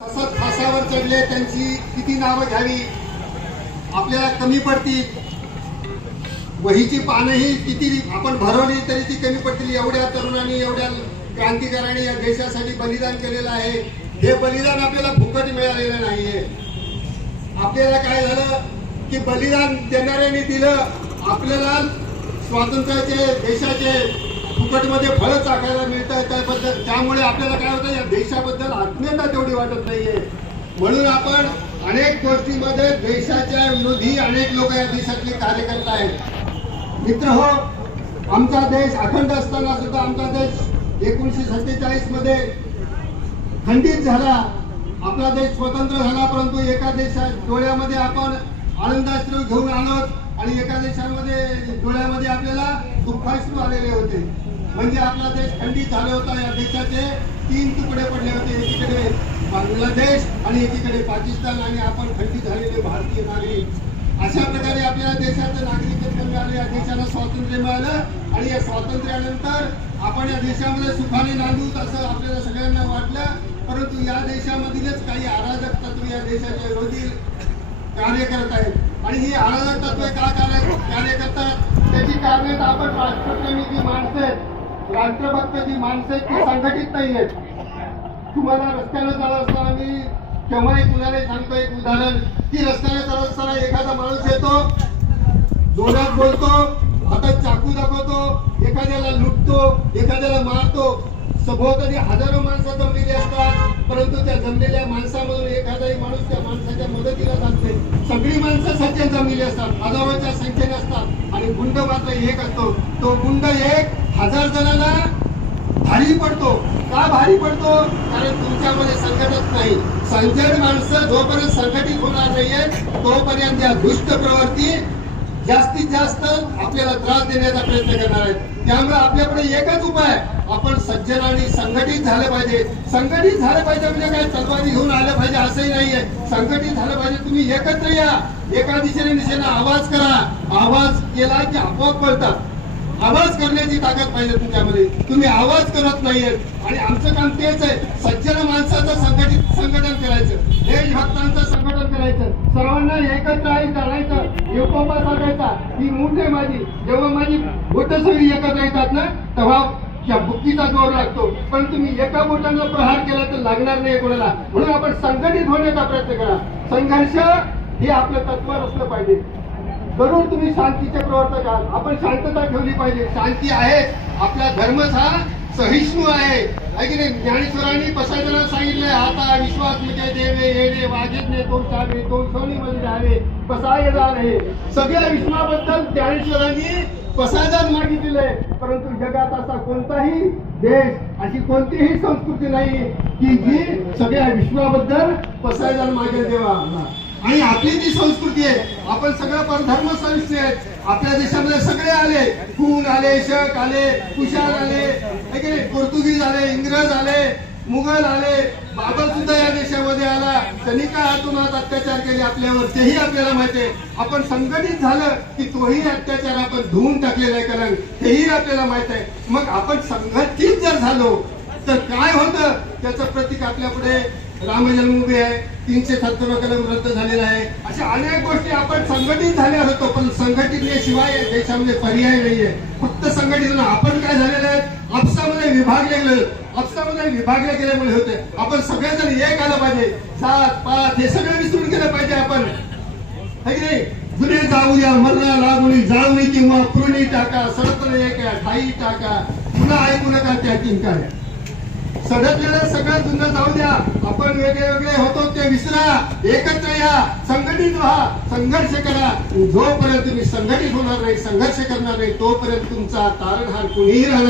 सतत फासावर चढले त्यांची किती नावं घ्यावी? आपल्याला कमी पडतील. वहीची पानंही किती आपण भरवली तरी ती कमी पडतील. एवढ्या तरुणांनी एवढ्या क्रांतिकारांनी या देशासाठी बलिदान केलेलं आहे. हे बलिदान आपल्याला फुकट मिळालेलं नाहीये. आपल्याला काय झालं? की बलिदान देणाऱ्यांनी दिलं. आपल्याला स्वातंत्र्याचे देशाचे फुकटमध्ये फळं चाकायला मिळत आहेत त्यामुळे आपल्याला काय होतं या देशाबद्दल आत्मीयता तेवढी वाटत नाहीये. म्हणून आपण अनेक गोष्टीमध्ये देशाच्या विरोधी अनेक लोक या देशातले कार्यकर्ता आहेत. मित्र हो आमचा देश अखंड असताना सुद्धा आमचा देश एकोणीसशे सत्तेचाळीसमध्ये खंडित झाला. आपला देश स्वतंत्र झाला परंतु एका देशात डोळ्यामध्ये आपण आनंदाश्रू घेऊन आणत आणि एका देशामध्ये डोळ्यामध्ये आपल्याला दुःखाश्रू आलेले होते. म्हणजे आपला देश खंडित झाला होता या देशाचे तीन तुकडे पडले होते. एकीकडे बांगलादेश आणि एकीकडे पाकिस्तान आणि आपण खंडित झालेले भारतीय नागरिक. अशा प्रकारे आपल्या देशाचं नागरिकत्व मिळालं या देशाला स्वातंत्र्य मिळालं आणि या स्वातंत्र्यानंतर आपण या देशामध्ये सुखाने नांदूत असं आपल्याला सगळ्यांना वाटलं. परंतु या देशामधीलच काही अराजक तत्व या देशाच्या विरोधी कार्य करत आहेत. आणि ही अराजक तत्वे का कार्य कार्य करतात. त्याची कारणे तर आपण राष्ट्रप्रेमी जी माणसं आहेत राष्ट्रभक्त जी माणसं आहेत ती संघटित नाही आहेत. तुम्हाला रस्त्यानं चालत असताना मी केव्हाही कुणाला सांगतो एक उदाहरण. की रस्त्याने चालत असताना एखादा माणूस येतो जोरात बोलतो आता चाकू दाखवतो एखाद्याला लुटतो एखाद्याला मारतो. सभोवताली हजारो माणसं जमलेली असतात. परंतु त्या जमलेल्या माणसामधून एखादाही माणूस त्या माणसाच्या मदतीला जाते सगळी माणसं सज्जन जमलेली असतात. हजारोच्या संख्येने असतात. आणि गुंड मात्र एक असतो. तो गुंड एक हजार जणांना भारी पडतो. का भारी पडतो? कारण तुमच्यामध्ये संघटत नाही. संघट माणसं जोपर्यंत संघटित होणार नाहीये तोपर्यंत या दुष्ट प्रवृत्ती जास्तीत जास्त आपल्याला त्रास देण्याचा प्रयत्न करणार आहेत. त्यामुळे आपल्याकडे एकच उपाय आपण सज्जन आणि संघटित झालं पाहिजे. संघटित झालं पाहिजे म्हणजे काय? तलवारी घेऊन आलं पाहिजे असंही नाहीये. संघटित झालं पाहिजे. तुम्ही एकत्र या. एका दिशेने दिशेने आवाज करा. आवाज केला की आपोआप कळतात आवाज करण्याची ताकद पाहिजे तुमच्यामध्ये. तुम्ही आवाज करत नाहीयेत आणि आमचं काम तेच आहे. सज्जन माणसाचं संघटित संघटन करायचं. देशभक्तांचं संघटन करायचं. सर्वांना एकत्र आहे करायचं एकोपा सांगायचा ही मूठ आहे माझी. जेव्हा माझी बोट सगळी एकत्र येतात ना तेव्हा या बुक्कीचा जोर लागतो. पण तुम्ही एका बोटानं प्रहार केला तर लागणार नाही कोणाला. म्हणून आपण संघटित होण्याचा प्रयत्न करा. संघर्ष हे आपलं तत्व असलं पाहिजे. जरूर तुम्ही शांतीचे प्रवर्तक आहात. आपण शांतता ठेवली पाहिजे. शांती आहे. आपला धर्मच हा सहिष्णू आहे. की नाही? ज्ञानेश्वरांनी पसायदाला सांगितलंय आता विश्वास म्हणजे देवे येणे वाजेने दोन चावे तो सोनीमध्ये जावे पसायदान आहे सगळ्या विश्वाबद्दल ज्ञानेश्वरांनी पसायदान मागितलेलं आहे परंतु जगात असा कोणताही देश अशी कोणतीही संस्कृती नाही की जी सगळ्या विश्वाबद्दल पसायदान मागेल देवा. आणि आपली जी संस्कृती आहे आपण सगळं पण धर्म सहिष्णू आहेत. आपल्या देशामध्ये सगळे आले खून आले शक आले कुशार आले पोर्तुगीज आले इंग्रज आले मुघल आले बाबर सुद्धा या देशामध्ये आला. त्यांनी काय हातून अत्याचार केले आपल्यावर तेही आपल्याला माहिती आहे. आपण संघटित झालं की तोही अत्याचार आपण धुवून टाकलेला आहे कारण तेही आपल्याला माहीत आहे. मग आपण संघटित जर झालो तर काय होतं? त्याचं प्रतीक आपल्या पुढे रामजन्मभूमी आहे. तीनशे सत्तर कलम रद्द झालेला आहे. अशा अनेक गोष्टी आपण संघटित झाल्या होतो पण संघटितल्याशिवाय या देशामध्ये पर्याय नाहीये. फक्त संघटित आपण काय झालेलं आहे? आपसामध्ये विभागले गेलो आपसामध्ये विभागले गेल्यामुळे होते. आपण सगळेजण एक आलं पाहिजे. सात पाच हे सगळं विसरून गेलं पाहिजे आपण. है की नाही? जुने जाऊ या मरणा लागुनी जाळुनी किंवा पुरणी टाका सरत्र एक ठाई टाका. पुन्हा ऐकू नका त्या किंकाऱ्या. सडकलेलं सगळं जुनं जाऊ द्या. आपण वेगळे वेगळे होतो ते विसरा. एकत्र या. संघटित व्हा. संघर्ष करा. जोपर्यंत तुम्ही संघटित होणार नाही संघर्ष करणार नाही तोपर्यंत तुमचा तारणहार कुणीही राहणार